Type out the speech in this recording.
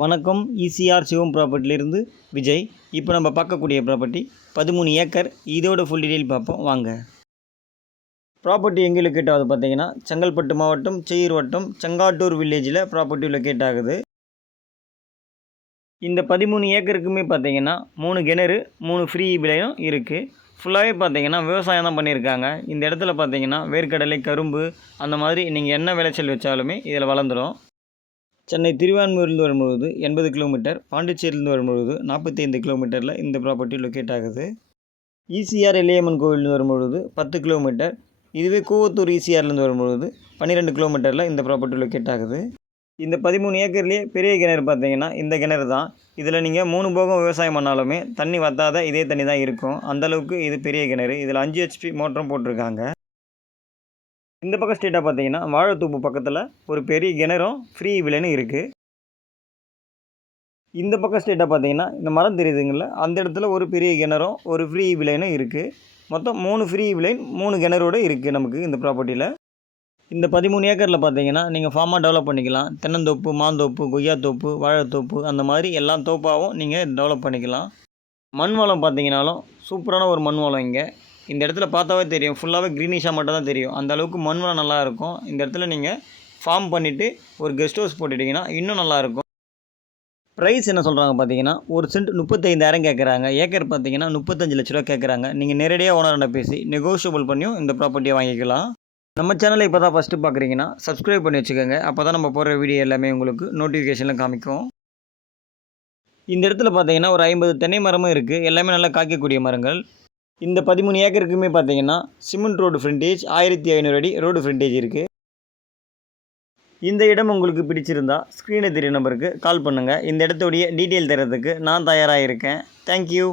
வணக்கம். இசிஆர் சிவம் ப்ராப்பர்ட்டிலேருந்து விஜய். இப்போ நம்ம பார்க்கக்கூடிய ப்ராப்பர்ட்டி 13 ஏக்கர். இதோட ஃபுல் டீட்டெயில் பார்ப்போம் வாங்க. ப்ராப்பர்ட்டி எங்கே லொக்கேட் ஆகுது பார்த்தீங்கன்னா, செங்கல்பட்டு மாவட்டம் செய்யூர் வட்டம் செங்காட்டூர் வில்லேஜில் ப்ராப்பர்ட்டி லொக்கேட் ஆகுது. இந்த 13 ஏக்கருக்குமே பார்த்தீங்கன்னா 3 கிணறு 3 ஃப்ரீ விலையும் இருக்குது. ஃபுல்லாகவே பார்த்தீங்கன்னா விவசாயம் தான் பண்ணியிருக்காங்க. இந்த இடத்துல பார்த்தீங்கன்னா வேர்க்கடலை, கரும்பு அந்த மாதிரி நீங்கள் என்ன விளைச்சல் வச்சாலுமே இதில் வளர்ந்துடும். சென்னை திருவான்மியூர்லேருந்து வரும்பொழுது 80 கிலோமீட்டர், பாண்டிச்சேரியிலேருந்து வரும்பொழுது 45 கிலோமீட்டரில் இந்த ப்ராப்பர்ட்டி லொக்கேட் ஆகுது. இசிஆர் எல்லையம்மன் கோவிலேருந்து வரும்பொழுது 10 கிலோமீட்டர். இதுவே கூவத்தூர் இசிஆர்லேருந்து வரும்பொழுது 12 கிலோமீட்டரில் இந்த ப்ராப்பர்ட்டி லொக்கேட் ஆகுது. இந்த 13 ஏக்கர்லேயே பெரிய கிணறு பார்த்தீங்கன்னா இந்த கிணறு தான். இதில் நீங்கள் 3 போகம் விவசாயம் பண்ணாலுமே தண்ணி வற்றாத இதே தண்ணி தான் இருக்கும். அந்தளவுக்கு இது பெரிய கிணறு. இதில் 5 HP மோட்டரும் போட்டிருக்காங்க. இந்த பக்கம் ஸ்ட்ரெயிட்டாக பார்த்தீங்கன்னா வாழைத்தோப்பு பக்கத்தில் ஒரு பெரிய கிணறும் ஃப்ரீ விலைன்னு இருக்குது. இந்த பக்கம் ஸ்ட்ரெயிட்டாக பார்த்தீங்கன்னா இந்த மரம் தெரியுதுங்கள, அந்த இடத்துல ஒரு பெரிய கிணறும் ஒரு ஃப்ரீ விலைன்னு இருக்குது. மொத்தம் 3 ஃப்ரீ விலை 3 கிணறோடு இருக்குது நமக்கு இந்த ப்ராப்பர்ட்டியில். இந்த 13 ஏக்கரில் பார்த்தீங்கன்னா நீங்கள் ஃபார்மாக டெவலப் பண்ணிக்கலாம். தென்னந்தோப்பு, மாந்தோப்பு, கொய்யாத்தோப்பு, வாழைத்தோப்பு அந்த மாதிரி எல்லா தோப்பாகவும் நீங்கள் டெவலப் பண்ணிக்கலாம். மண் வளம் பார்த்தீங்கன்னாலும் சூப்பரான ஒரு மண் வளம் இங்கே. இந்த இடத்துல பார்த்தாவே தெரியும், ஃபுல்லாகவே க்ரீனிஷாக மட்டும் தான் தெரியும். அந்த அளவுக்கு மண் வளம் நல்லாயிருக்கும். இந்த இடத்துல நீங்கள் ஃபார்ம் பண்ணிவிட்டு ஒரு கெஸ்ட் ஹவுஸ் போட்டுட்டிங்கன்னா இன்னும் நல்லாயிருக்கும். ப்ரைஸ் என்ன சொல்கிறாங்க பார்த்தீங்கன்னா, ஒரு சென்ட் 35,000 கேட்குறாங்க. ஏக்கர் பார்த்தீங்கன்னா 35 லட்ச ரூபா கேட்குறாங்க. நீங்கள் நேரடியாக ஓனர்கிட்ட பேசி நெகோஷியபிள் பண்ணியும் இந்த ப்ராப்பர்ட்டியை வாங்கிக்கலாம். நம்ம சேனலை இப்போ தான் ஃபஸ்ட்டு பார்க்குறீங்கன்னா சப்ஸ்கிரைப் பண்ணி வச்சுக்கோங்க. அப்போ தான் நம்ம போடுற வீடியோ எல்லாமே உங்களுக்கு நோட்டிஃபிகேஷனில் காமிக்கும். இந்த இடத்துல பார்த்தீங்கன்னா ஒரு 50 தென்னை மரமும் இருக்குது. எல்லாமே நல்லா காய்க்கக்கூடிய மரங்கள். இந்த 13 ஏக்கருக்குமே பார்த்தீங்கன்னா சிமெண்ட் ரோடு ஃப்ரண்டேஜ் 1500 அடி ரோடு ஃப்ரண்டேஜ் இருக்குது. இந்த இடம் உங்களுக்கு பிடிச்சிருந்தா ஸ்க்ரீனில் தெரிய நம்பருக்கு கால் பண்ணுங்கள். இந்த இடத்துடைய டீட்டெயில் தரதுக்கு நான் தயாராக இருக்கேன். தேங்க்யூ.